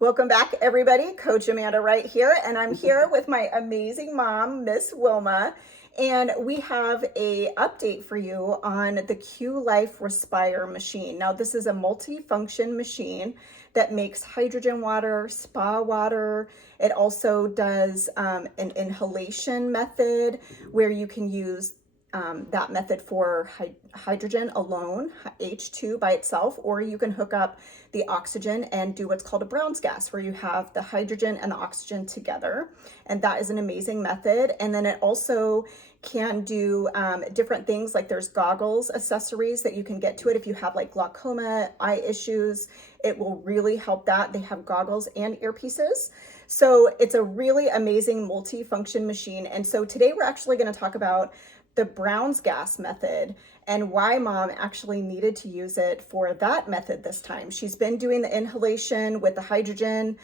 Welcome back, everybody. Coach Amanda Wright here, and I'm here with my amazing mom, Miss Wilma, and we have a update for you on the Qlife Respire machine. Now, this is a multifunction machine that makes hydrogen water, spa water. It also does an inhalation method where you can use that method for hydrogen alone, H2 by itself, or you can hook up the oxygen and do what's called a Brown's gas, where you have the hydrogen and the oxygen together. And that is an amazing method. And then it also can do different things, like there's goggles accessories that you can get to it if you have like glaucoma, eye issues. It will really help that. They have goggles and earpieces. So it's a really amazing multi-function machine. And so today we're actually going to talk about the Brown's gas method and why mom actually needed to use it for that method this time. She's been doing the inhalation with the hydrogen,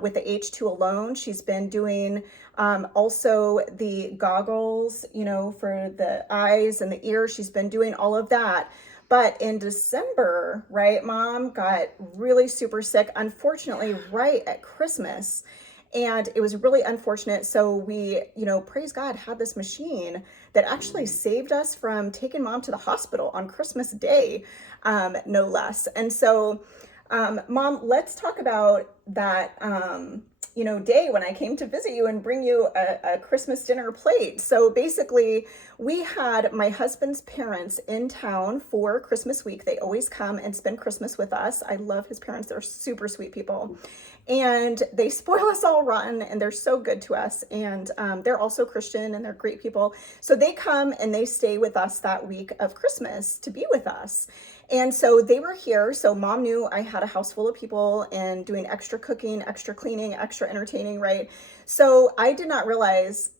with the H2 alone. She's been doing also the goggles, for the eyes and the ears. She's been doing all of that. But in December, right, mom got really super sick, unfortunately, right at Christmas. And it was really unfortunate. So we, praise God, had this machine that actually saved us from taking mom to the hospital on Christmas Day, no less. And so, mom, let's talk about that, day when I came to visit you and bring you a Christmas dinner plate. So basically, we had my husband's parents in town for Christmas week. They always come and spend Christmas with us. I love his parents. They're super sweet people. And they spoil us all rotten, and they're so good to us. And they're also Christian, and they're great people. So they come and they stay with us that week of Christmas to be with us. And so they were here. So mom knew I had a house full of people and doing extra cooking, extra cleaning, extra entertaining, right? So I did not realize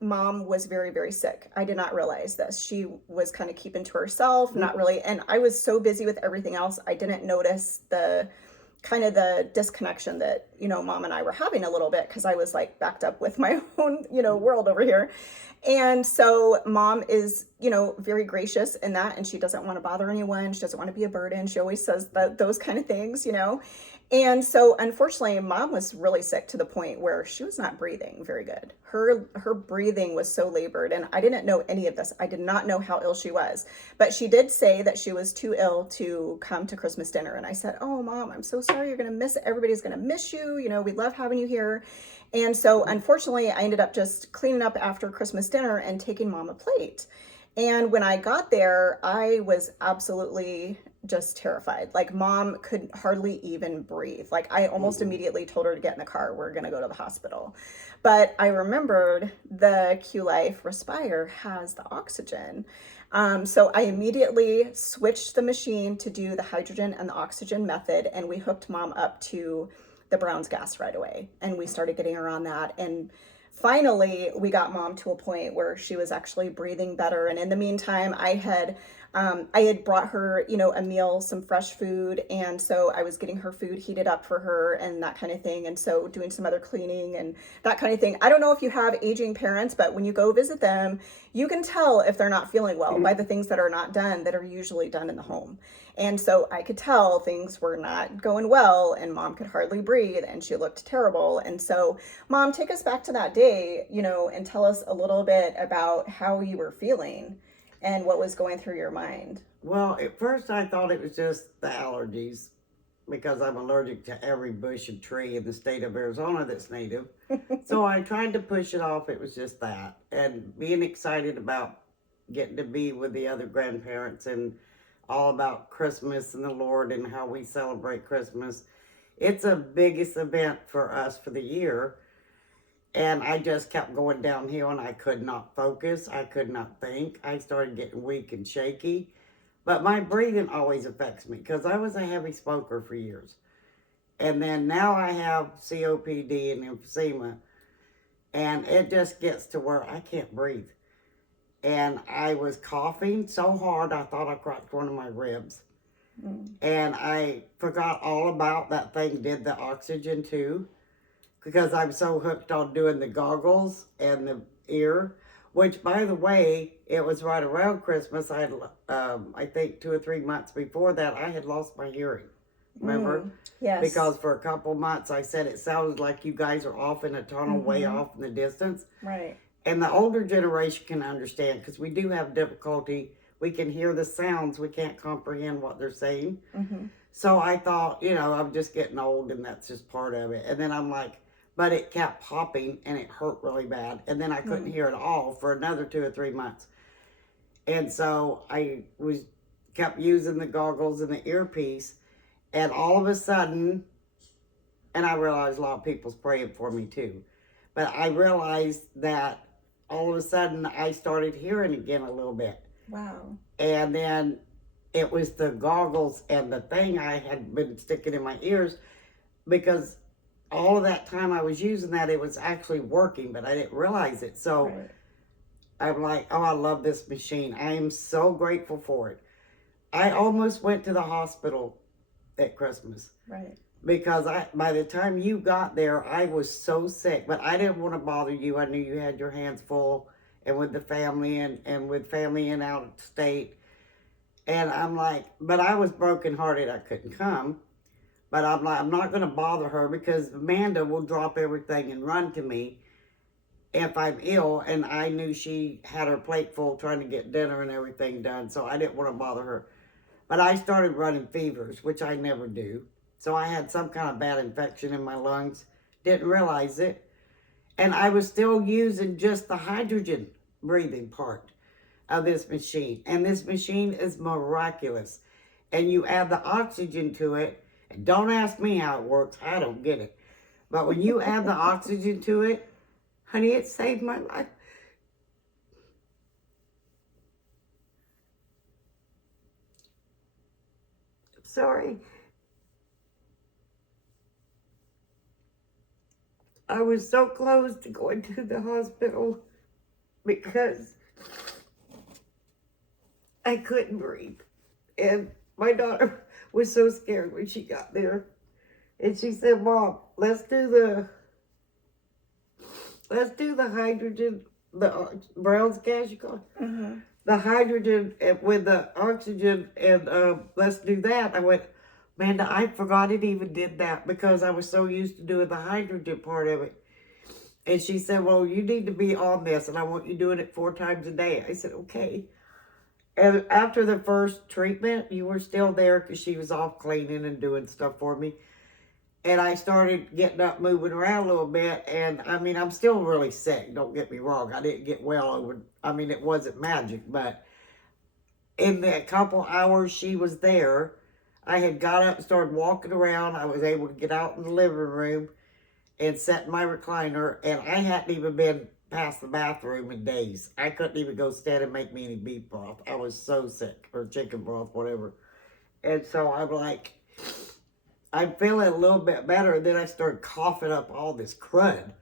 mom was very, very sick. I did not realize this. She was kind of keeping to herself, not really. And I was so busy with everything else, I didn't notice the disconnection that, mom and I were having a little bit, because I was like backed up with my own, world over here. And so mom is, very gracious in that, and she doesn't want to bother anyone. She doesn't want to be a burden. She always says those kind of things, And so unfortunately, mom was really sick to the point where she was not breathing very good. Her breathing was so labored, and I didn't know any of this. I did not know how ill she was, but she did say that she was too ill to come to Christmas dinner. And I said, "Oh, mom, I'm so sorry. You're going to miss it. Everybody's going to miss you. We love having you here." And so unfortunately, I ended up just cleaning up after Christmas dinner and taking mom a plate. And when I got there, I was absolutely just terrified. Like, mom could hardly even breathe. Like, I almost immediately told her to get in the car. We're going to go to the hospital. But I remembered the Qlife Respire has the oxygen. So I immediately switched the machine to do the hydrogen and the oxygen method, and we hooked mom up to the Brown's gas right away. And we started getting her on that. And finally, we got mom to a point where she was actually breathing better. And in the meantime, I had brought her, a meal, some fresh food. And so I was getting her food heated up for her and that kind of thing. And so doing some other cleaning and that kind of thing. I don't know if you have aging parents, but when you go visit them, you can tell if they're not feeling well by the things that are not done, that are usually done in the home. And so I could tell things were not going well, and mom could hardly breathe, and she looked terrible. And so, mom, take us back to that day, and tell us a little bit about how you were feeling and what was going through your mind. Well, at first I thought it was just the allergies, because I'm allergic to every bush and tree in the state of Arizona that's native. So I tried to push it off. It was just that. And being excited about getting to be with the other grandparents and all about Christmas and the Lord and how we celebrate Christmas. It's a biggest event for us for the year. And I just kept going downhill, and I could not focus. I could not think. I started getting weak and shaky. But my breathing always affects me, because I was a heavy smoker for years. And then now I have COPD and emphysema. And it just gets to where I can't breathe. And I was coughing so hard, I thought I cracked one of my ribs. And I forgot all about that thing did the oxygen too, because I'm so hooked on doing the goggles and the ear, which, by the way, it was right around Christmas. I think 2 or 3 months before that, I had lost my hearing. Remember? Yes. Because for a couple months I said it sounded like you guys are off in a tunnel way off in the distance. Right. And the older generation can understand because we do have difficulty. We can hear the sounds. We can't comprehend what they're saying. So I thought, you know, I'm just getting old and that's just part of it. And then I'm like, but it kept popping and it hurt really bad. And then I couldn't hear at all for another 2 or 3 months. And so I kept using the goggles and the earpiece. And all of a sudden, and I realized a lot of people's praying for me too. But I realized that all of a sudden I started hearing again a little bit. Wow. And then it was the goggles and the thing I had been sticking in my ears because all of that time I was using that, it was actually working, but I didn't realize it. So I'm like, oh, I love this machine. I am so grateful for it. I almost went to the hospital at Christmas. Right. Because by the time you got there, I was so sick. But I didn't want to bother you. I knew you had your hands full and with the family and with family and out of state. And I'm like, but I was brokenhearted. I couldn't come. But I'm like, I'm not going to bother her because Amanda will drop everything and run to me if I'm ill. And I knew she had her plate full trying to get dinner and everything done. So I didn't want to bother her. But I started running fevers, which I never do. So I had some kind of bad infection in my lungs. Didn't realize it. And I was still using just the hydrogen breathing part of this machine. And this machine is miraculous. And you add the oxygen to it. And don't ask me how it works. I don't get it. But when you add the oxygen to it, honey, it saved my life. I'm sorry. I was so close to going to the hospital because I couldn't breathe. And my daughter was so scared when she got there. And she said, Mom, let's do the hydrogen, the Brown's gas, you call it? The hydrogen with the oxygen, and let's do that. I went, Amanda, I forgot it even did that because I was so used to doing the hydrogen part of it. And she said, well, you need to be on this, and I want you doing it 4 times a day. I said, okay. And after the first treatment, you were still there because she was off cleaning and doing stuff for me. And I started getting up, moving around a little bit. And, I mean, I'm still really sick. Don't get me wrong. I didn't get well over, I mean, it wasn't magic. But in the couple hours she was there, I had got up and started walking around. I was able to get out in the living room and sit in my recliner. And I hadn't even been past the bathroom in days. I couldn't even go stand and make me any beef broth. I was so sick, or chicken broth, whatever. And so I'm like, I'm feeling a little bit better. And then I started coughing up all this crud.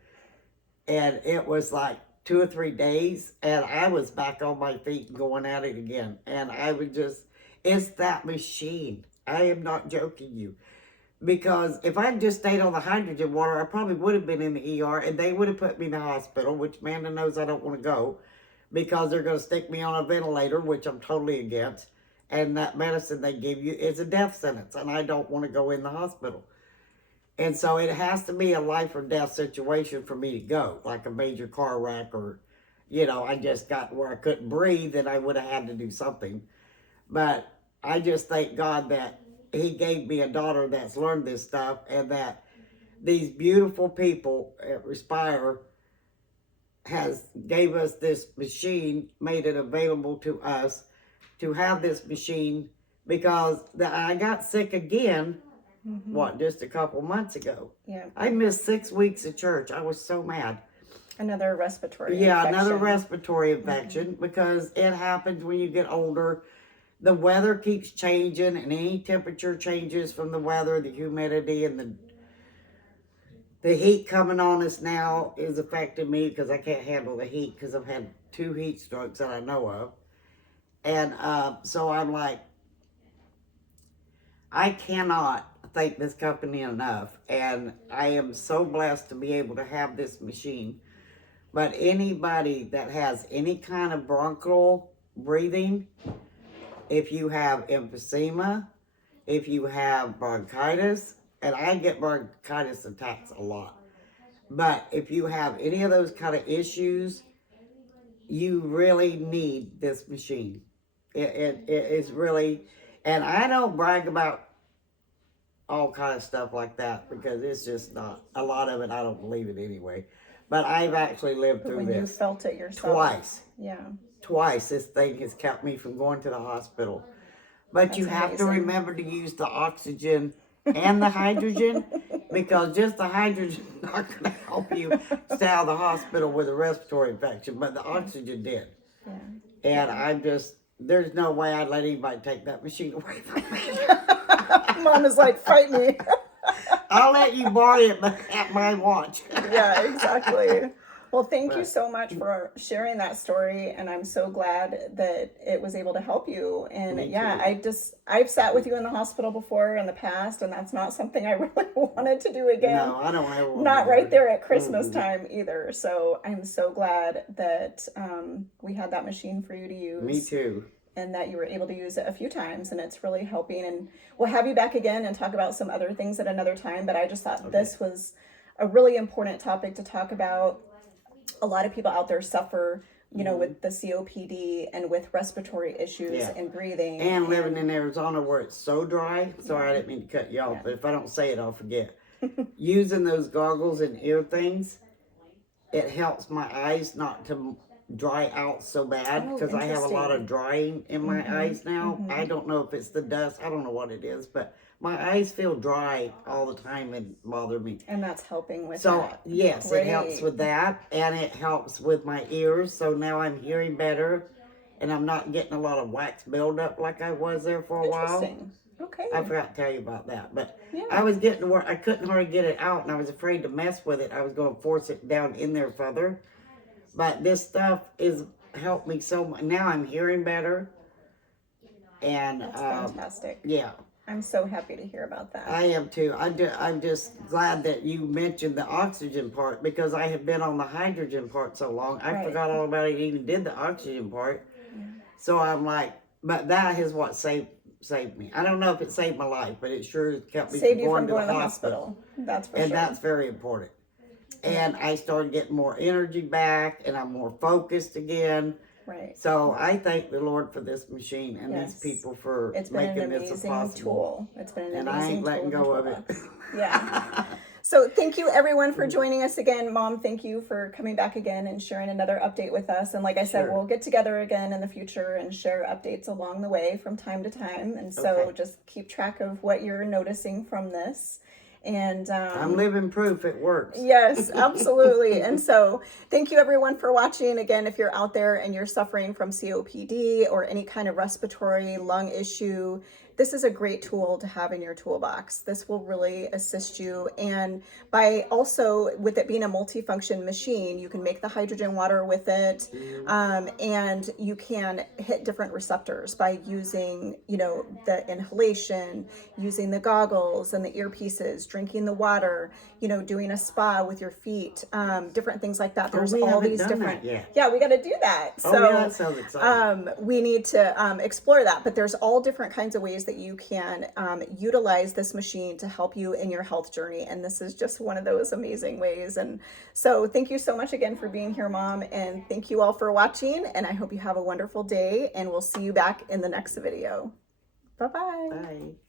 And it was like 2 or 3 days. And I was back on my feet and going at it again. And I would just, it's that machine. I am not joking you. Because if I had just stayed on the hydrogen water, I probably would have been in the ER. And they would have put me in the hospital, which Amanda knows I don't want to go. Because they're going to stick me on a ventilator, which I'm totally against. And that medicine they give you is a death sentence. And I don't want to go in the hospital. And so it has to be a life or death situation for me to go. Like a major car wreck or, you know, I just got where I couldn't breathe and I would have had to do something. But I just thank God that He gave me a daughter that's learned this stuff and that these beautiful people at Respire gave us this machine, made it available to us to have this machine because I got sick again, just a couple months ago. Yeah. I missed 6 weeks of church. I was so mad. Another respiratory infection. Another respiratory infection because it happens when you get older. The weather keeps changing and any temperature changes from the weather, the humidity and the heat coming on us now is affecting me because I can't handle the heat because I've had 2 heat strokes that I know of. And so I'm like, I cannot thank this company enough. And I am so blessed to be able to have this machine. But anybody that has any kind of bronchial breathing, if you have emphysema, if you have bronchitis, and I get bronchitis attacks a lot. But if you have any of those kind of issues, you really need this machine. It is really, and I don't brag about all kind of stuff like that because it's just not, a lot of it I don't believe it anyway. But I've actually lived through When this. you felt it yourself. Twice. Yeah. Twice this thing has kept me from going to the hospital. But That's you have to amazing. remember to use the oxygen and the hydrogen because just the hydrogen is not going to help you stay out of the hospital with a respiratory infection, but the oxygen did. Yeah. And I'm just, there's no way I'd let anybody take that machine away from me. Mom is like, fight me. I'll let you borrow it, but at my watch. Yeah, exactly. Well, thank you so much for sharing that story, and I'm so glad that it was able to help you. And Me yeah, too. I've sat with you in the hospital before in the past, and that's not something I really wanted to do again. No, I don't ever want Not to right there at Christmas time either. So I'm so glad that we had that machine for you to use. Me too. And that you were able to use it a few times, and it's really helping. And we'll have you back again and talk about some other things at another time. But I just thought this was a really important topic to talk about. A lot of people out there suffer, you know, with the COPD and with respiratory issues and breathing. And living in Arizona where it's so dry. Sorry, I didn't mean to cut you off, but if I don't say it, I'll forget. Using those goggles and ear things, it helps my eyes not to dry out so bad because I have a lot of drying in my eyes now. I don't know if it's the dust. I don't know what it is, but my eyes feel dry all the time and bother me. And that's helping with so, that. yes, it helps with that, and it helps with my ears. So now I'm hearing better, and I'm not getting a lot of wax buildup like I was there for a while. Interesting. Okay. I forgot to tell you about that, but Yeah. I was getting to where I couldn't hardly get it out, and I was afraid to mess with it. I was going to force it down in there further, but this stuff is helped me so much. Now I'm hearing better, and That's fantastic. yeah. I'm so happy to hear about that. I am too. I'm just glad that you mentioned the oxygen part because I have been on the hydrogen part so long. I forgot all about it. Even did the oxygen part. So I'm like, but that is what saved me. I don't know if it saved my life, but it sure kept me Save you from from going going to the hospital. That's for and sure. that's very important. And I started getting more energy back, and I'm more focused again. Right. So I thank the Lord for this machine and these people for It's been making an this amazing possible. tool. It's been an And amazing I ain't tool. letting go of it. Yeah. So thank you everyone for joining us again. Mom, thank you for coming back again and sharing another update with us. And like I said, we'll get together again in the future and share updates along the way from time to time. And so just keep track of what you're noticing from this. And I'm living proof it works. Yes, absolutely. And so thank you everyone for watching. Again, if you're out there and you're suffering from COPD or any kind of respiratory lung issue, this is a great tool to have in your toolbox. This will really assist you. And by also, with it being a multifunction machine, you can make the hydrogen water with it. And you can hit different receptors by using, you know, the inhalation, using the goggles and the earpieces, drinking the water, you know, doing a spa with your feet, different things like that. There's all these different, yeah, we got to do that. So that sounds exciting. we need to explore that, but there's all different kinds of ways that you can utilize this machine to help you in your health journey. And this is just one of those amazing ways. And so thank you so much again for being here, Mom. And thank you all for watching. And I hope you have a wonderful day, and we'll see you back in the next video. Bye-bye. Bye.